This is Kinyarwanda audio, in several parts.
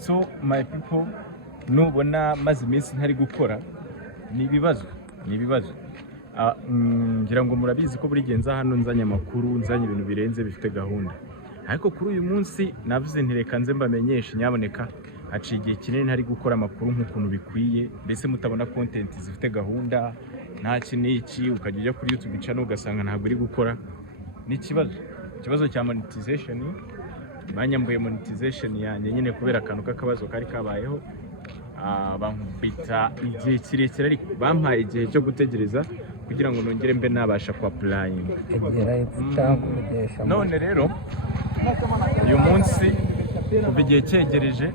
So my people, nubona maze iminsi ntari gukora ni ibibazo ngira ngo murabizi ko buri genza hano nzanye amakuru, nzanye ibintu birenze bifite gahunda, ariko kuri uyu munsi navuze ntireka nze mbamenyeshe nyaboneka haciye igihe kinini ntari gukora amakuru nk'ukuntu bikwiye, mbese mutabona content zifite gahunda nta kiniki ukajya ujya kuri YouTube channel ugasanga ntabwo uri gukora. Ni ikibazo cya monetization, banyambuye monetization yanjye nyine kubera akantu k'akabazo kari kabayeho, bampita igihe kirekire ariko bampaye igihe cyo gutegereza kugira ngo nongere mbe nabasha ku applying. None rero uyu munsi kuva igihe cyegereje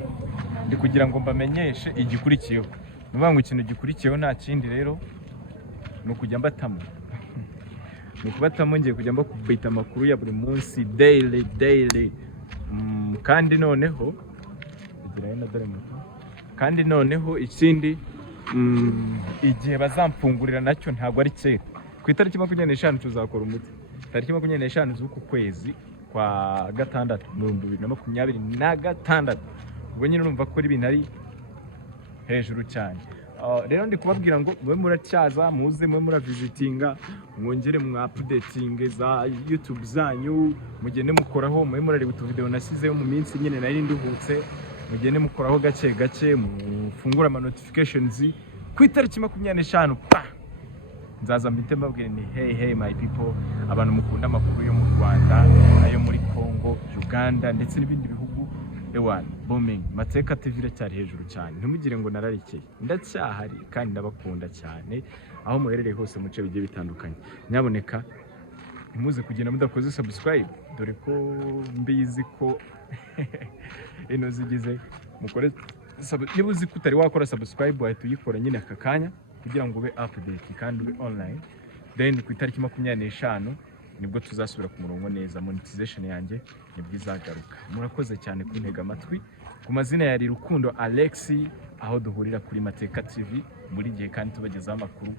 ndi kugira ngo mbamenyeshe igikurikiyeho. Nuvuga ngo ikintu gikurikiyeho nta kindi rero ni ukujya mbatamo. Nukubatamo ngiye kujya mbakubita amakuru ya buri munsi daily. Kandi noneho ikindi igihe bazamfungurira nacyo ntabwo ari kera. Ku itariki 25 tuzakora umuti. Tariki 25 z'uku kwezi kwa gatandatu 2026. Ubwo nyine urumva ko ibintu ari hejuru cyane. Rero ndi kubabwira ngo mwe muratyaza muze mwe muravisitinga, mwongere mu updating za YouTube zanyu, mugende mukoraho mwe murareba utu video nasizeyo mu minsi nyine nari nduhutse, mugende mukoraho gake mufungura ama notifications. Ku itariki 25 nzaza mbite mbabwira ni hey my people, abantu mukunda amakuru yo mu Rwanda, ayo muri Congo, Uganda ndetse n'ibindi bihugu. Ewan booming Mateka TV iracyari hejuru cyane, ntumugire ngo nararikeye, ndacyahari kandi ndabakunda cyane aho muherereye hose mu bice bigiye bitandukanye. Nyaboneka muze kugenda mudakoze subscribe, dore ko mbizi ko ino zigize mukore niba uzi ko utari wakora subscribe wahita uyikora nyine aka kanya kugira ngo ube update kandi ube online. Then ku itariki 25 nibwo tuzasubira ku murongo neza, monetization yanjye nibwo izagaruka. Murakoze cyane kuntega amatwi. Ku mazina ya Rukundo Alex, aho duhurira kuri Mateka TV muri gihe kandi tubagezaho amakuru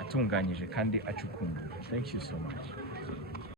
atunganyije kandi acukumbuye. Thank you so much.